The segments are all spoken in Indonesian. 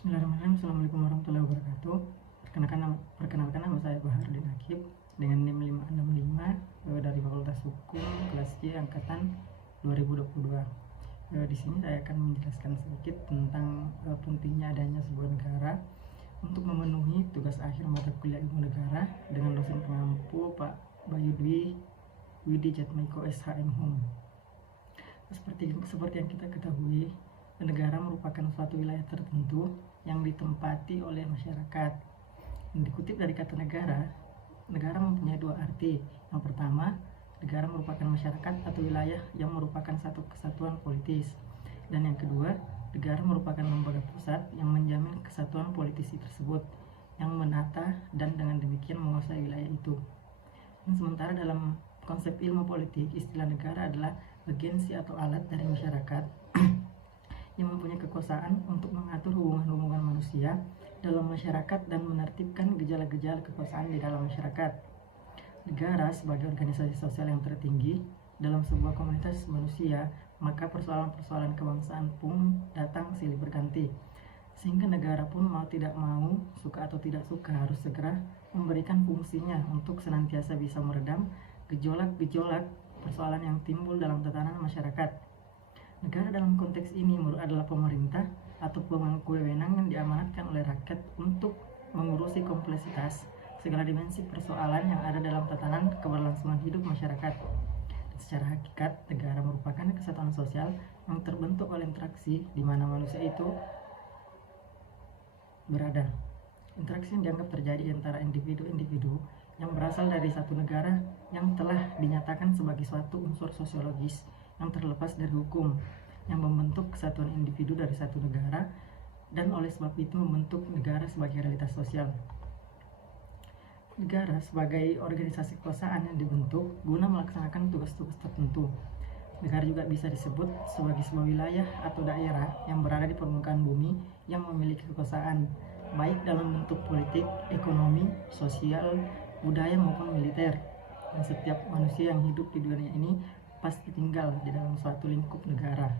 Bismillahirrahmanirrahim. Assalamualaikum warahmatullahi wabarakatuh. Perkenalkan nama saya Bahardin Akib dengan NIM 565 dari Fakultas Hukum kelas C angkatan 2022. Di sini saya akan menjelaskan sedikit tentang pentingnya adanya sebuah negara untuk memenuhi tugas akhir mata kuliah ilmu negara dengan dosen pengampu Pak Bayu Dwi Widi Jatmiko SHM Hum. Seperti yang kita ketahui, negara merupakan suatu wilayah tertentu yang ditempati oleh masyarakat. Dikutip dari kata negara mempunyai dua arti. Yang pertama, negara merupakan masyarakat atau wilayah yang merupakan satu kesatuan politis. Dan yang kedua, negara merupakan lembaga pusat yang menjamin kesatuan politisi tersebut, yang menata dan dengan demikian menguasai wilayah itu. Dan sementara dalam konsep ilmu politik, istilah negara adalah agensi atau alat dari masyarakat yang mempunyai kekuasaan untuk mengatur hubungan-hubungan manusia dalam masyarakat dan menertibkan gejala-gejala kekuasaan di dalam masyarakat. Negara sebagai organisasi sosial yang tertinggi dalam sebuah komunitas manusia, maka persoalan-persoalan kebangsaan pun datang silih berganti, sehingga negara pun mau tidak mau, suka atau tidak suka, harus segera memberikan fungsinya untuk senantiasa bisa meredam gejolak-gejolak persoalan yang timbul dalam tatanan masyarakat. Negara dalam konteks ini adalah pemerintah atau pemangku wewenang yang diamanatkan oleh rakyat untuk mengurusi kompleksitas segala dimensi persoalan yang ada dalam tatanan keberlangsungan hidup masyarakat. Secara hakikat, negara merupakan kesatuan sosial yang terbentuk oleh interaksi di mana manusia itu berada. Interaksi yang dianggap terjadi antara individu-individu yang berasal dari satu negara yang telah dinyatakan sebagai suatu unsur sosiologis yang terlepas dari hukum, yang membentuk kesatuan individu dari satu negara dan oleh sebab itu membentuk negara sebagai realitas sosial. Negara sebagai organisasi kekuasaan yang dibentuk guna melaksanakan tugas-tugas tertentu. Negara juga bisa disebut sebagai sebuah wilayah atau daerah yang berada di permukaan bumi yang memiliki kekuasaan, baik dalam bentuk politik, ekonomi, sosial, budaya maupun militer. Dan setiap manusia yang hidup di dunia ini pasti tinggal di dalam suatu lingkup negara.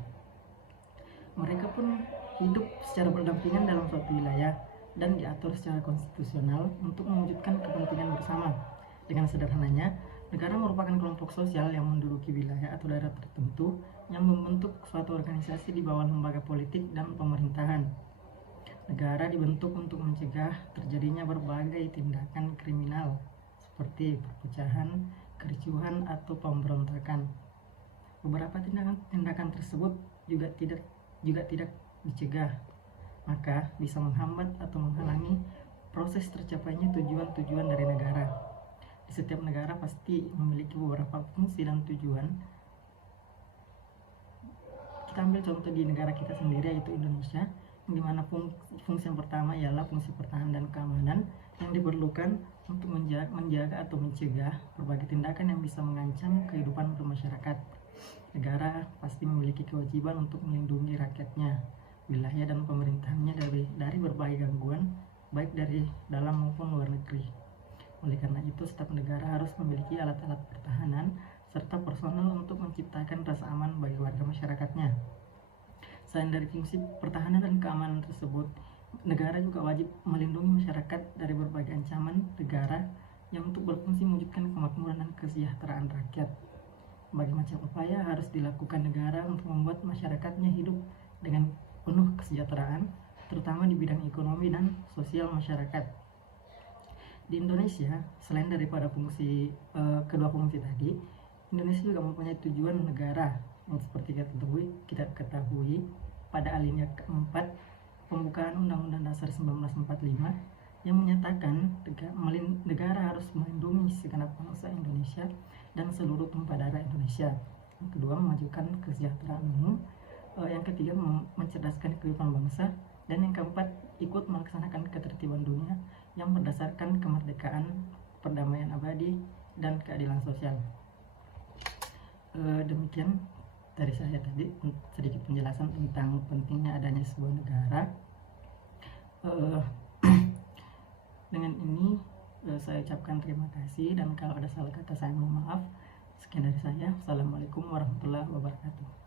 Mereka pun hidup secara berdampingan dalam suatu wilayah dan diatur secara konstitusional untuk mewujudkan kepentingan bersama. Dengan sederhananya, negara merupakan kelompok sosial yang menduduki wilayah atau daerah tertentu yang membentuk suatu organisasi di bawah lembaga politik dan pemerintahan. Negara dibentuk untuk mencegah terjadinya berbagai tindakan kriminal seperti perpecahan, kericuhan, atau pemberontakan. Beberapa tindakan tersebut juga tidak dicegah, maka bisa menghambat atau menghalangi proses tercapainya tujuan-tujuan dari negara. Di setiap negara pasti memiliki beberapa fungsi dan tujuan. Kita ambil contoh di negara kita sendiri, yaitu Indonesia, di mana fungsi yang pertama ialah fungsi pertahanan dan keamanan yang diperlukan untuk menjaga atau mencegah berbagai tindakan yang bisa mengancam kehidupan bermasyarakat. Negara pasti memiliki kewajiban untuk melindungi rakyatnya, wilayah dan pemerintahannya dari berbagai gangguan, baik dari dalam maupun luar negeri. Oleh karena itu, setiap negara harus memiliki alat-alat pertahanan serta personel untuk menciptakan rasa aman bagi warga masyarakatnya. Selain dari fungsi pertahanan dan keamanan tersebut, negara juga wajib melindungi masyarakat dari berbagai ancaman negara yang untuk berfungsi mewujudkan kemakmuran dan kesejahteraan rakyat. Berbagai macam upaya harus dilakukan negara untuk membuat masyarakatnya hidup dengan penuh kesejahteraan, terutama di bidang ekonomi dan sosial masyarakat. Di Indonesia, selain daripada kedua fungsi tadi, Indonesia juga mempunyai tujuan negara yang seperti kita ketahui pada alinea keempat pembukaan Undang-Undang Dasar 1945 yang menyatakan negara harus melindungi segenap bangsa Indonesia dan seluruh tumpah darah Indonesia. Yang kedua, memajukan kesejahteraan umum. Yang ketiga, mencerdaskan kehidupan bangsa. Dan yang keempat, ikut melaksanakan ketertiban dunia yang berdasarkan kemerdekaan, perdamaian abadi, dan keadilan sosial. Demikian dari saya tadi sedikit penjelasan tentang pentingnya adanya sebuah negara. Dengan ini saya ucapkan terima kasih, dan kalau ada salah kata saya mohon maaf. Sekian dari saya. Assalamualaikum warahmatullahi wabarakatuh.